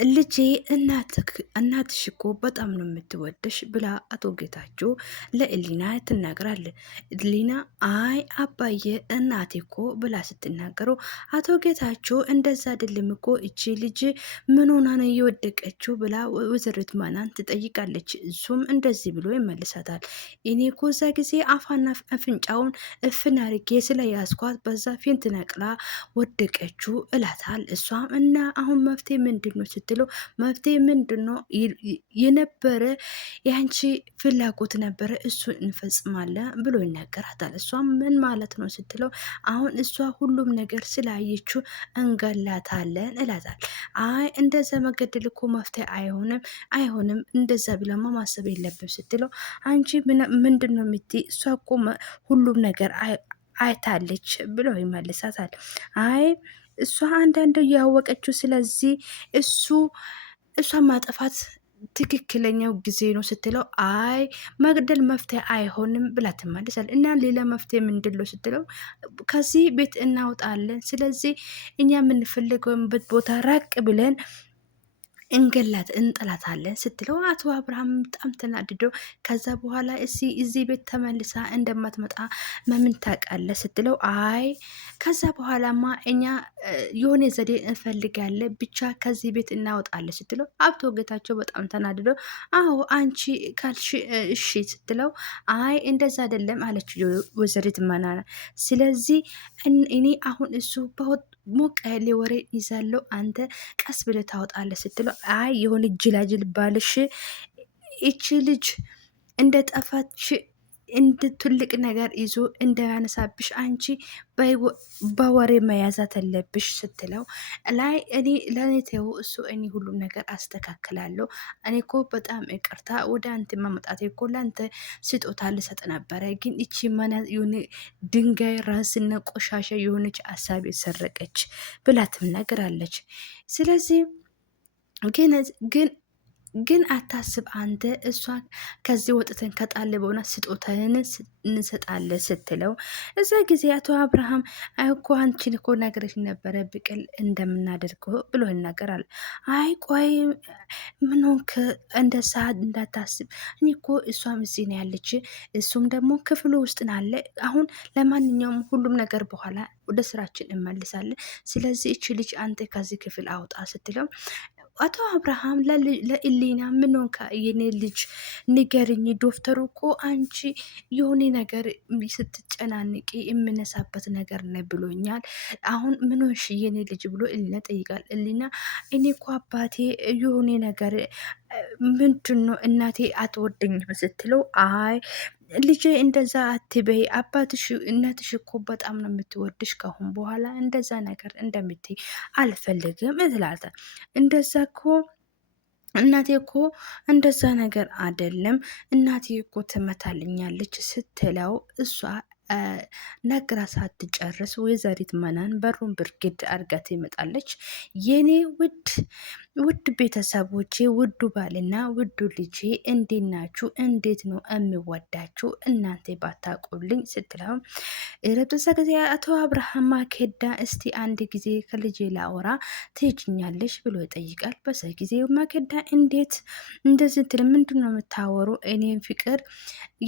ልጄ እናትሽ እኮ በጣም ነው የምትወደሽ ብላ አቶ ጌታቸው ለእሊና ትናገራለች። እሊና አይ አባዬ እናቴ እኮ ብላ ስትናገረው አቶ ጌታቸው እንደዛ አይደለም እኮ እቺ ልጅ ምን ሆና ነው እየወደቀችው ብላ ወይዘሪት ማናን ትጠይቃለች። እሱም እንደዚህ ብሎ ይመልሳታል። እኔ እኮ እዛ ጊዜ አፋና አፍንጫውን እፍን አርጌ ስለያዝኳት በዛ ፊንት ነቅላ ወደቀችው እላታል። እሷም እና አሁን መፍትሄ ምንድን ነው ስትለው መፍትሄ ምንድን ነው የነበረ የአንቺ ፍላጎት ነበረ እሱን እንፈጽማለን ብሎ ይናገራታል። እሷም ምን ማለት ነው ስትለው አሁን እሷ ሁሉም ነገር ስላየችው እንገላታለን እላታል። አይ እንደዛ መገደል እኮ መፍትሄ አይሆንም እንደዛ ብለማ ማሰብ የለብም ስትለው አንቺ ምንድን ነው የምትይ እሷ እኮ ሁሉም ነገር አይታለች ብሎ ይመልሳታል። አይ እሷ አንዳንድ እያወቀችው ስለዚህ እሷን ማጥፋት ትክክለኛው ጊዜ ነው ስትለው አይ መግደል መፍትሄ አይሆንም ብላ ትመልሳለች። እና ሌላ መፍትሄ ምንድነው ስትለው ከዚህ ቤት እናውጣለን፣ ስለዚህ እኛ የምንፈልገውበት ቦታ ራቅ ብለን እንጥላታለን ስትለው አቶ አብርሃም በጣም ተናድዶ ከዛ በኋላ እዚህ ቤት ተመልሳ እንደማትመጣ መምን ታውቃለህ ስትለው አይ ከዛ በኋላማ እኛ የሆነ ዘዴ እንፈልጋለን ብቻ ከዚህ ቤት እናወጣለን ስትለው አቶ ጌታቸው በጣም ተናድዶ አዎ አንቺ ካልሽ እሺ ስትለው አይ እንደዛ አይደለም አለች ወይዘሪት መናና። ስለዚህ እኔ አሁን እሱ ሞቅ ያለ ወሬ ይዛለው አንተ ቀስ ብለህ ታወጣለህ ስትለው አይ የሆነ ጅላጅል ባልሽ ይቺ ልጅ እንደ ጠፋች እንደ ትልቅ ነገር ይዞ እንደያነሳብሽ አንቺ በወሬ መያዛት አለብሽ ስትለው ላይ እኔ ለእኔ ተው እሱ እኔ ሁሉም ነገር አስተካክላለሁ። እኔ እኮ በጣም ይቅርታ ወደ አንተ ማመጣቴ እኮ ለአንተ ስጦታ ልሰጥ ነበረ፣ ግን እቺ የሆነ ድንጋይ ራስና ቆሻሻ የሆነች አሳብ የሰረቀች ብላትም ነገር አለች። ስለዚህ ግን አታስብ አንተ እሷ ከዚህ ወጥተን ከጣለ በሆነ ስጦታን እንሰጣለን ስትለው እዛ ጊዜ አቶ አብርሃም እኮ አንቺን እኮ ነገረች ነበረ ብቅል እንደምናደርገው ብሎ ይናገራል። አይ ቆይ ምን ሆንክ እንደሳ እንዳታስብ እኔ እኮ እሷም እዚህ ነው ያለች እሱም ደግሞ ክፍሉ ውስጥ ናለ። አሁን ለማንኛውም ሁሉም ነገር በኋላ ወደ ስራችን እንመልሳለን። ስለዚህ እቺ ልጅ አንተ ከዚህ ክፍል አውጣ ስትለው አቶ አብርሃም ለኢሊና ምን ሆንክ የኔ ልጅ ንገርኝ፣ ዶክተሩ እኮ አንቺ የሆነ ነገር ስትጨናንቂ የምነሳበት ነገር ነው ብሎኛል። አሁን ምን ሆንሽ የኔ ልጅ ብሎ ኢሊና ጠይቃል። ኢሊና እኔ እኮ አባቴ የሆነ ነገር ምንድን ነው እናቴ አትወደኝም ስትለው አይ ልጄ እንደዛ አትበይ፣ አባትሽ እናትሽ እኮ በጣም ነው የምትወድሽ፣ ካሁን በኋላ እንደዛ ነገር እንደምትይ አልፈልግም እትላታ። እንደዛ እኮ እናቴ እኮ እንደዛ ነገር አይደለም፣ እናቴ እኮ ትመታልኛለች ስትለው እሷ ነግራ ሳትጨርስ ወይዘሪት መናን በሩን ብርግድ አርጋት ይመጣለች። የኔ ውድ ቤተሰቦቼ ውዱ ባልና ውዱ ልጄ እንዴት ናችሁ? እንዴት ነው የሚወዳችሁ እናንተ ባታቁልኝ ስትለው ረብዛ ጊዜ አቶ አብርሃም ማኬዳ እስቲ አንድ ጊዜ ከልጄ ላወራ ትሄጅኛለሽ ብሎ ይጠይቃል። በዛ ጊዜ ማኬዳ እንዴት እንደዚህ ትል ምንድን ነው የምታወሩ? እኔን ፍቅር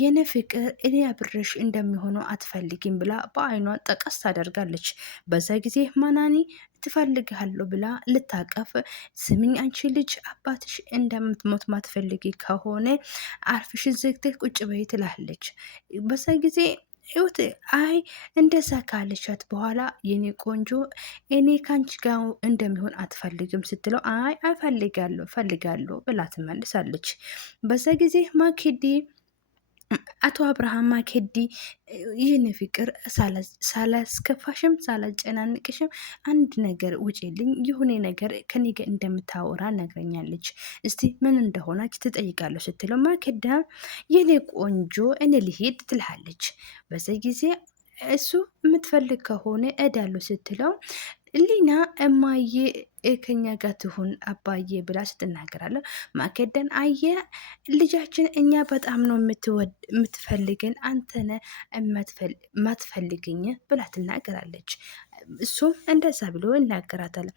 የኔ ፍቅር እኔ አብረሽ እንደሚሆነው አትፈልጊም ብላ በአይኗ ጠቀስ ታደርጋለች። በዛ ጊዜ ማናኒ ትፈልግሃለሁ ብላ ልታቀፍ ስምኝ አንቺ ልጅ አባትሽ እንደምትሞት ማትፈልጊ ከሆነ አርፍሽ ዘግተህ ቁጭ በይ ትላለች። በዛ ጊዜ ህይወት አይ እንደዛ ካለቻት በኋላ የኔ ቆንጆ እኔ ካንቺ ጋር እንደሚሆን አትፈልግም ስትለው አይ ፈልጋለሁ ብላ ትመልሳለች። በዛ ጊዜ ማኬዲ አቶ አብርሃም ማኬዲ ይህን ፍቅር ሳላስከፋሽም ሳላጨናንቅሽም አንድ ነገር ውጪልኝ፣ የሆነ ነገር ከኔ ጋር እንደምታወራ ነግረኛለች። እስቲ ምን እንደሆናች ትጠይቃለች ስትለው ማኬዳ የኔ ቆንጆ እኔ ልሄድ ትልሃለች። በዚ ጊዜ እሱ የምትፈልግ ከሆነ እዳለሁ ስትለው ሊና እማዬ ከኛ ጋር ትሁን አባዬ ብላ ስትናገራለሁ። ማኬደን አየ ልጃችን እኛ በጣም ነው የምትፈልገን አንተነ ማትፈልግኝ ብላ ትናገራለች። እሱም እንደዛ ብሎ ይናገራታል።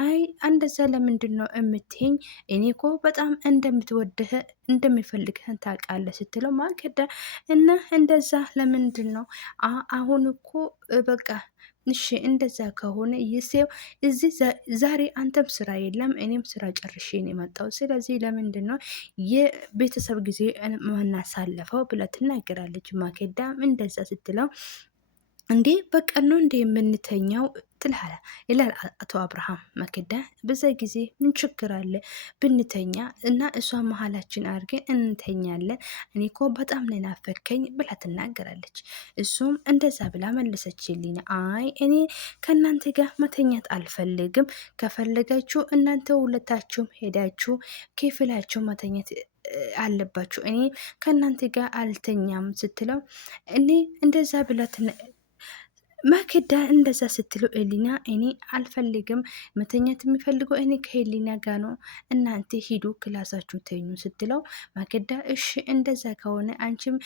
አይ እንደዛ ለምንድን ነው የምትይኝ? እኔ እኮ በጣም እንደምትወድህ እንደሚፈልግህን ታውቃለህ ስትለው ማገዳ እና እንደዛ ለምንድን ነው አሁን እኮ በቃ እሺ እንደዛ ከሆነ ይሴው እዚህ ዛሬ አንተም ስራ የለም እኔም ስራ ጨርሼ ነው የመጣው። ስለዚህ ለምንድን ነው የቤተሰብ ጊዜ የምናሳልፈው ብላ ትናገራለች። ማኬዳም እንደዛ ስትለው እንዴ በቀን ነው እንዴ የምንተኛው ትልሃለ ይላል አቶ አብርሃም። ማኬዳ በዛ ጊዜ ምን ችግር አለ ብንተኛ እና እሷ መሀላችን አድርገን እንተኛለን። እኔ እኮ በጣም ነው ናፈከኝ ብላ ትናገራለች። እሱም እንደዛ ብላ መለሰችልኝ። አይ እኔ ከእናንተ ጋር መተኛት አልፈልግም። ከፈለጋችሁ እናንተ ሁለታችሁም ሄዳችሁ ክፍላችሁ መተኛት አለባችሁ። እኔ ከእናንተ ጋር አልተኛም ስትለው እኔ እንደዛ ብላት ማክዳ እንደዛ ስትለው ኤሊና እኔ አልፈልግም መተኛት የሚፈልገው እኔ ከኤሊና ጋር ነው፣ እናንተ ሂዱ ክላሳችሁ ተኙ ስትለው ማክዳ እሺ እንደዛ ከሆነ አንቺም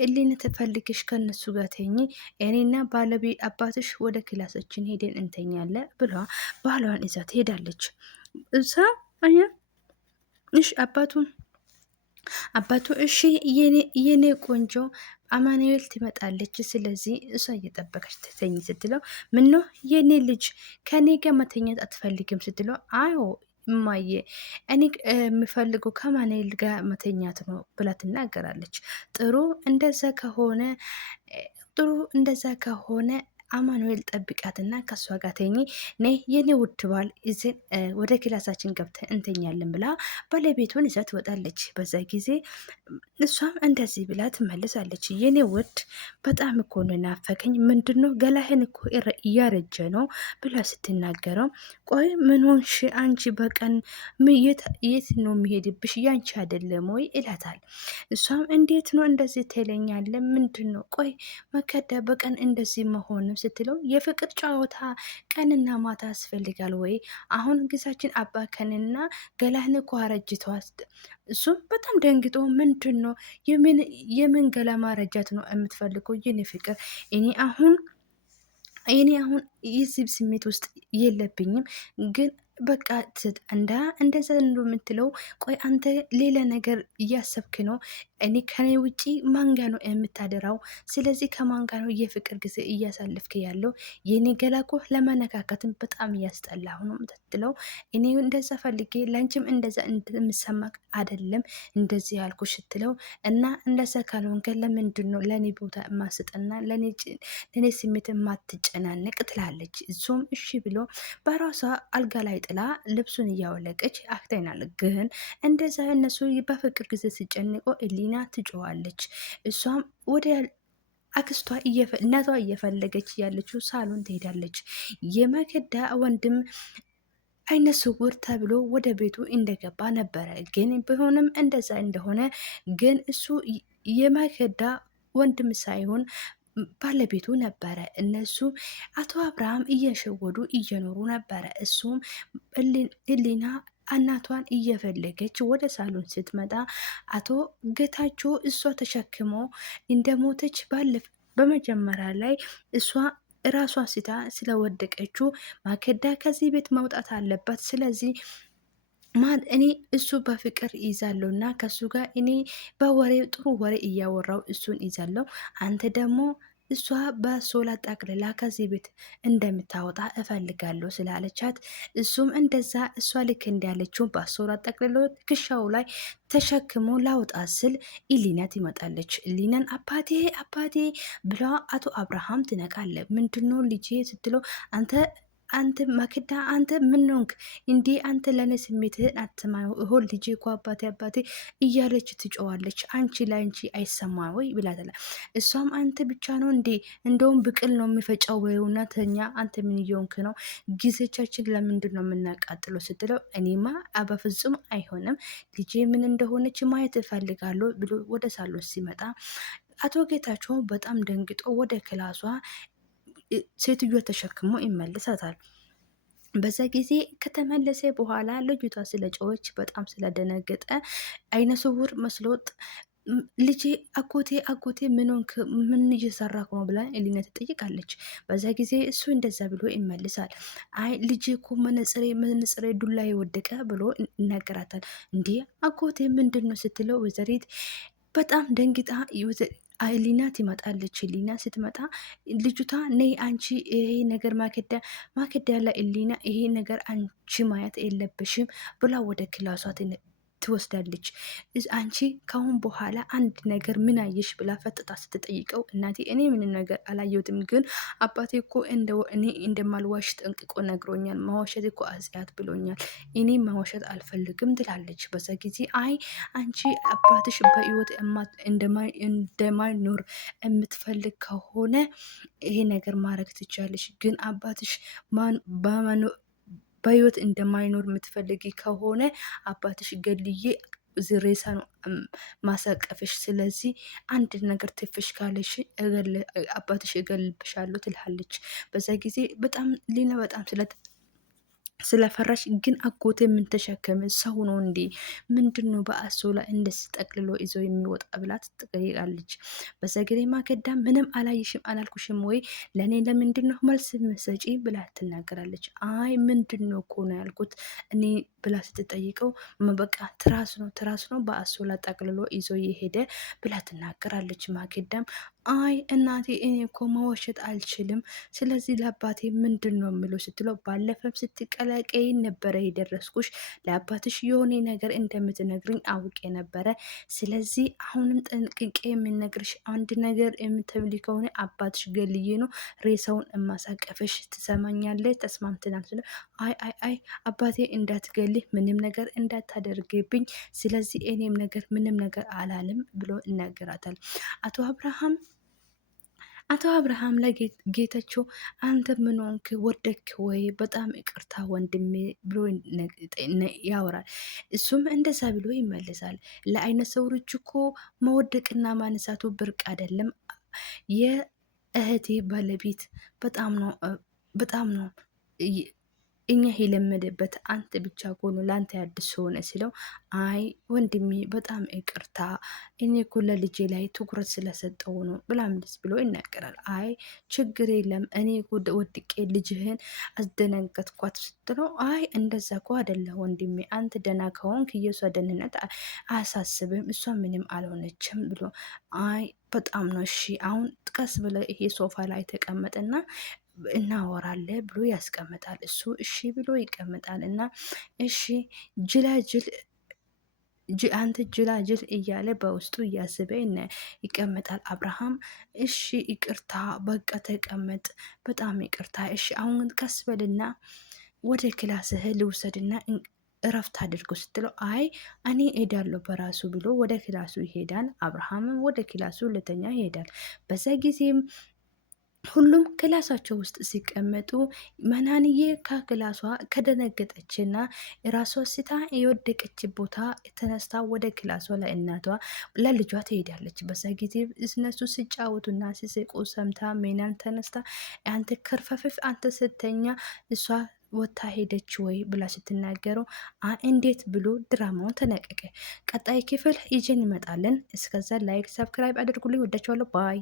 ኤሊና ተፈልግሽ ከነሱ ጋር ተኝ፣ እኔና ባለቤ አባትሽ ወደ ክላሳችን ሄደን እንተኛለ ብላ ባሏን ይዛ ትሄዳለች። እዛ አያ እሺ አባቱ እሺ የኔ ቆንጆ አማኑኤል ትመጣለች፣ ስለዚህ እሷ እየጠበቀች ትተኝ ስትለው ምን ነው የኔ ልጅ ከኔ ጋር መተኛት አትፈልግም ስትለው አዮ እማዬ እኔ የምፈልገው ከአማኑኤል ጋር መተኛት ነው ብላ ትናገራለች። ጥሩ እንደዛ ከሆነ አማኑኤል ጠብቃትና ከእሷ ጋር ተኝ ነ የኔ ውድ ባል እዚን ወደ ክላሳችን ገብተን እንተኛለን ብላ ባለቤቱን ይዛ ትወጣለች። በዛ ጊዜ እሷም እንደዚህ ብላ ትመልሳለች። የኔ ውድ በጣም እኮ ነው ናፈከኝ፣ ምንድነው ገላህን እኮ እያረጀ ነው ብላ ስትናገረው ቆይ ምን ሆንሽ አንቺ በቀን የት ነው የሚሄድብሽ ያንቺ አይደለም ወይ ይላታል። እሷም እንዴት ነው እንደዚህ ትለኛለ? ምንድን ነው ቆይ መከዳ በቀን እንደዚህ መሆን ስትለው የፍቅር ጨዋታ ቀንና ማታ ያስፈልጋል ወይ? አሁን ጊዜያችን አባከንና ገላህን እኮ አረጅተዋል። እሱም በጣም ደንግጦ ምንድን ነው የምን ገላ ማረጃት ነው የምትፈልገው? የኔ ፍቅር እኔ አሁን የዚህ ስሜት ውስጥ የለብኝም ግን በቃ እንደዛ ነው የምትለው። ቆይ አንተ ሌላ ነገር እያሰብክ ነው? እኔ ከኔ ውጪ ማንጋ ነው የምታደራው? ስለዚህ ከማንጋ ነው የፍቅር ጊዜ እያሳልፍክ ያለው? የኔ ገላኮ ለመነካከትም በጣም እያስጠላሁ ነው የምትለው። እኔ እንደዛ ፈልጌ ለአንቺም እንደዛ እንደምሰማክ አይደለም እንደዚህ ያልኩ ስትለው እና እንደዛ ካልሆንከ ለምንድን ነው ለእኔ ቦታ የማስጠና ለእኔ ስሜት የማትጨናነቅ ትላለች። እሱም እሺ ብሎ በራሷ አልጋ ላይ ጥላ ልብሱን እያወለቀች አክተናል። ግን እንደዛ እነሱ በፍቅር ጊዜ ሲጨንቆ ኤሊና ትጮዋለች። እሷም ወደ አክስቷ እናቷ እየፈለገች ያለችው ሳሎን ትሄዳለች። የመከዳ ወንድም አይነ ስውር ተብሎ ወደ ቤቱ እንደገባ ነበረ። ግን ቢሆንም እንደዛ እንደሆነ ግን እሱ የመከዳ ወንድም ሳይሆን ባለቤቱ ነበረ። እነሱ አቶ አብርሃም እየሸወዱ እየኖሩ ነበረ። እሱም ህሊና እናቷን እየፈለገች ወደ ሳሎን ስትመጣ አቶ ጌታቸው እሷ ተሸክሞ እንደሞተች በመጀመሪያ ላይ እሷ ራሷ ስታ ስለወደቀችው ማከዳ ከዚህ ቤት መውጣት አለባት። ስለዚህ እኔ እሱ በፍቅር ይዛለሁ እና ከሱ ጋር እኔ በወሬ ጥሩ ወሬ እያወራው እሱን ይዛለሁ፣ አንተ ደግሞ እሷ በሶላ ጠቅልላ ከዚህ ቤት እንደምታወጣ እፈልጋለሁ ስላለቻት እሱም እንደዛ እሷ ልክ እንዳለችው በሶላ ጠቅልሎ ክሻው ላይ ተሸክሞ ላውጣ ስል ኢሊና ትመጣለች። ኢሊናን አባቴ ብላ አቶ አብርሃም ትነቃለ። ምንድነው ልጄ ስትለው አንተ ማክዳ አንተ ምን ሆንክ እንዴ? አንተ ለእኔ ስሜትህን አትማው። እሆን ልጄ እኮ አባቴ እያለች ትጮዋለች። አንቺ ለአንቺ አይሰማ ወይ ብላታለ። እሷም አንተ ብቻ ነው እንዴ እንደውም ብቅል ነው የሚፈጫው በእውነተኛ አንተ ምን እየሆንክ ነው? ጊዜቻችን ለምንድን ነው የምናቃጥለው ስትለው እኔማ በፍጹም አይሆንም ልጄ ምን እንደሆነች ማየት እፈልጋለሁ ብሎ ወደ ሳሎን ሲመጣ አቶ ጌታቸው በጣም ደንግጦ ወደ ክላሷ ሴትዮ ተሸክሞ ይመልሳታል። በዛ ጊዜ ከተመለሰ በኋላ ልጅቷ ስለ ጮኸች በጣም ስለደነገጠ አይነ ስውር መስሎት ልጄ አጎቴ ምን እየሰራክ ነው ብላ ኤሊና ትጠይቃለች። በዛ ጊዜ እሱ እንደዛ ብሎ ይመልሳል። አይ ልጄ እኮ መነጽሬ ዱላ የወደቀ ብሎ ይናገራታል። እንዴ አጎቴ ምንድን ነው ስትለው ወይዘሪት በጣም ደንግጣ ሊና ትመጣለች። ሊና ስትመጣ ልጅቷ ነይ አንቺ ይሄ ነገር ማከዳ ያለ ሊና ይሄ ነገር አንቺ ማየት የለብሽም ብላ ወደ ክላሷ ትወስዳለች። አንቺ ካሁን በኋላ አንድ ነገር ምን አየሽ ብላ ፈጥጣ ስትጠይቀው እናቴ እኔ ምንም ነገር አላየሁትም፣ ግን አባቴ እኮ እኔ እንደማልዋሽ ጠንቅቆ ነግሮኛል። ማዋሸት እኮ አጽያት ብሎኛል። እኔ ማዋሸት አልፈልግም ትላለች። በዛ ጊዜ አይ አንቺ አባትሽ በህይወት እንደማይኖር የምትፈልግ ከሆነ ይሄ ነገር ማድረግ ትቻለሽ፣ ግን አባትሽ በህይወት እንደማይኖር የምትፈልጊ ከሆነ አባትሽ ገልዬ ሬሳ ነው ማሳቀፍሽ። ስለዚህ አንድ ነገር ትፍሽ ካለሽ አባትሽ እገልብሻለሁ ትልሃለች። በዛ ጊዜ በጣም ሊና በጣም ስለፈራሽ ግን አጎቴ ምን ተሸከመ ሰው ነው እንዴ? ምንድን ነው በአሶ ላይ እንደስ ጠቅልሎ ይዞ የሚወጣ ብላ ትጠይቃለች። በዛ ጊዜ ማከዳ ምንም አላየሽም አላልኩሽም ወይ? ለእኔ ለምንድን ነው መልስ መሰጪ ብላ ትናገራለች። አይ ምንድን ነው እኮ ነው ያልኩት እኔ ብላ ስትጠይቀው በቃ ትራስ ነው በአሶ ላይ ጠቅልሎ ይዞ የሄደ ብላ ትናገራለች። ማከዳም አይ እናቴ እኔ እኮ መዋሸት አልችልም፣ ስለዚህ ለአባቴ ምንድን ነው የምለው ስትለው ባለፈም ስትቀላቀይ ነበረ የደረስኩሽ፣ ለአባትሽ የሆነ ነገር እንደምትነግርኝ አውቄ ነበረ። ስለዚህ አሁንም ጠንቅቄ የምነግርሽ አንድ ነገር የምትብሊ ከሆነ አባትሽ ገልዬ ነው ሬሳውን እማሳቀፍሽ፣ ትሰማኛለች? ተስማምተናል ስለ አይ አባቴ እንዳትገልህ ምንም ነገር እንዳታደርግብኝ፣ ስለዚህ እኔም ነገር ምንም ነገር አላለም ብሎ ይናገራታል። አቶ አብርሃም ለጌታቸው አንተ ምን ሆንክ ወደክ ወይ? በጣም ይቅርታ ወንድሜ ብሎ ያወራል። እሱም እንደዛ ብሎ ይመልሳል። ለአይነ ሰውሮች እኮ መወደቅና ማንሳቱ ብርቅ አይደለም። የእህቴ ባለቤት በጣም ነው እኛ የለመደበት አንተ ብቻ ጎኑ ለአንተ ያድስ ሆነ ሲለው፣ አይ ወንድሜ በጣም ይቅርታ እኔ እኮ ለልጄ ላይ ትኩረት ስለሰጠው ነው ብላምልስ ብሎ ይናገራል። አይ ችግር የለም እኔ ወድቄ ልጅህን አስደነገጥኳት ስትለው፣ አይ እንደዛ እኮ አይደለ ወንድሜ አንተ ደህና ከሆንክ የሷ ደህንነት አያሳስብም፣ እሷ ምንም አልሆነችም ብሎ አይ በጣም ነው እሺ አሁን ቀስ ብለ ይሄ ሶፋ ላይ ተቀመጥና እናወራለን ብሎ ያስቀምጣል። እሱ እሺ ብሎ ይቀምጣል እና እሺ አንተ ጅላጅል እያለ በውስጡ እያስበ ይቀመጣል። አብርሃም እሺ ይቅርታ በቃ ተቀመጥ፣ በጣም ይቅርታ እሺ አሁን ቀስ በልና ወደ ክላስህ ልውሰድና እረፍት አድርጎ ስትለው፣ አይ እኔ እሄዳለሁ በራሱ ብሎ ወደ ክላሱ ይሄዳል። አብርሃምም ወደ ክላሱ ሁለተኛ ይሄዳል። በዛ ጊዜም ሁሉም ክላሳቸው ውስጥ ሲቀመጡ መናንዬ ከክላሷ ከደነገጠችና ራሷ ስታ የወደቀች ቦታ ተነስታ ወደ ክላሷ ለእናቷ ለልጇ ትሄዳለች። በዛ ጊዜ እነሱ ሲጫወቱና ሲስቁ ሰምታ ሜናን ተነስታ አንተ ከርፈፍፍ አንተ ስተኛ እሷ ወታ ሄደች ወይ ብላ ስትናገረው እንዴት ብሎ ድራማውን ተነቀቀ። ቀጣይ ክፍል ይዤ እንመጣለን። እስከዛ ላይክ ሰብስክራይብ አድርጉልኝ። ወዳችኋለሁ። ባይ